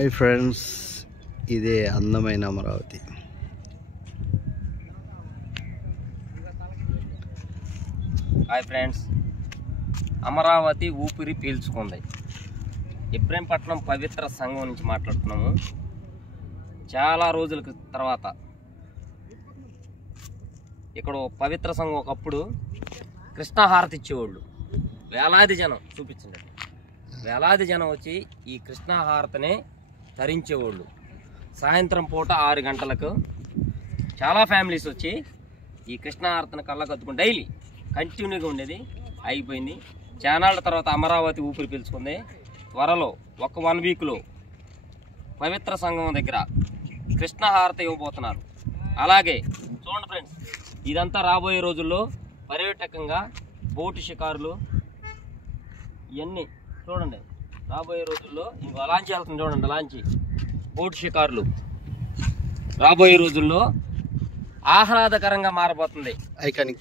Hi friends, ఇదే అందమైన Amaravati. Hi friends, Amaravati ఊపిరి పీల్చుకుంది. ఇబ్రహీంపట్నం పవిత్ర సంఘం నుంచి మాట్లాడుతున్నాము. చాలా రోజుల తర్వాత ఇక్కడ పవిత్ర సంఘం ఒకప్పుడు కృష్ణాహారతి ఇచ్చేవాళ్ళు. వేలాది జనం చూపించండి, వేలాది జనం వచ్చి ఈ కృష్ణాహారతిని ధరించేవాళ్ళు. సాయంత్రం పూట 6 గంటలకు చాలా ఫ్యామిలీస్ వచ్చి ఈ కృష్ణాహారతిని కళ్ళకు అద్దుకుని డైలీ కంటిన్యూగా ఉండేది. అయిపోయింది. చానాళ్ళ తర్వాత అమరావతి ఊపిరి పీల్చుకుంది. త్వరలో ఒక 1 వీక్లో పవిత్ర సంఘం దగ్గర కృష్ణాహారతి ఇవ్వబోతున్నారు. అలాగే చూడండి ఫ్రెండ్స్, ఇదంతా రాబోయే రోజుల్లో పర్యాటకంగా బోటు షికారులు ఇవన్నీ చూడండి. రాబోయే రోజుల్లో ఇంకో లాంచీ వెళ్తుంది చూడండి, లాంచీ బోటు షికారులు రాబోయే రోజుల్లో ఆహ్లాదకరంగా మారబోతుంది. ఐకానిక్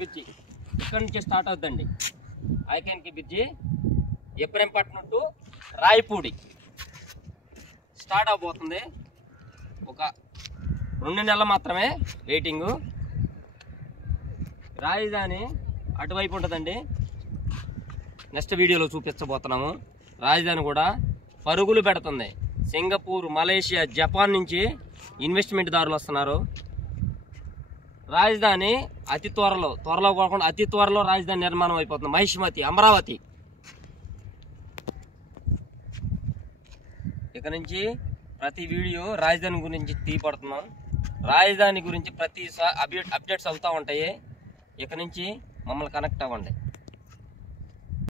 బ్రిడ్జి ఇక్కడి నుంచి స్టార్ట్ అవుతుందండి. Iconic bridge Ibrahimpatnam to Rayapudi start అవబోతుంది. ఒక 2 నెలలు మాత్రమే వెయిటింగు. రాజధాని అటువైపు ఉంటుందండి. నెక్స్ట్ వీడియోలో చూపించబోతున్నాము. రాజధాని కూడా పరుగులు పెడుతుంది. సింగపూర్, మలేషియా, జపాన్ నుంచి ఇన్వెస్ట్మెంట్ దారులు వస్తున్నారు. రాజధాని త్వరలో కాకుండా అతి త్వరలో రాజధాని నిర్మాణం అయిపోతుంది. మహిష్మతి, అమరావతి. ఇక నుంచి ప్రతి వీడియో రాజధాని గురించి తీపడుతున్నాం. రాజధాని గురించి ప్రతిసారి అప్డేట్స్ అవుతూ ఉంటాయి. ఇక నుంచి మమ్మల్ని కనెక్ట్ అవ్వండి.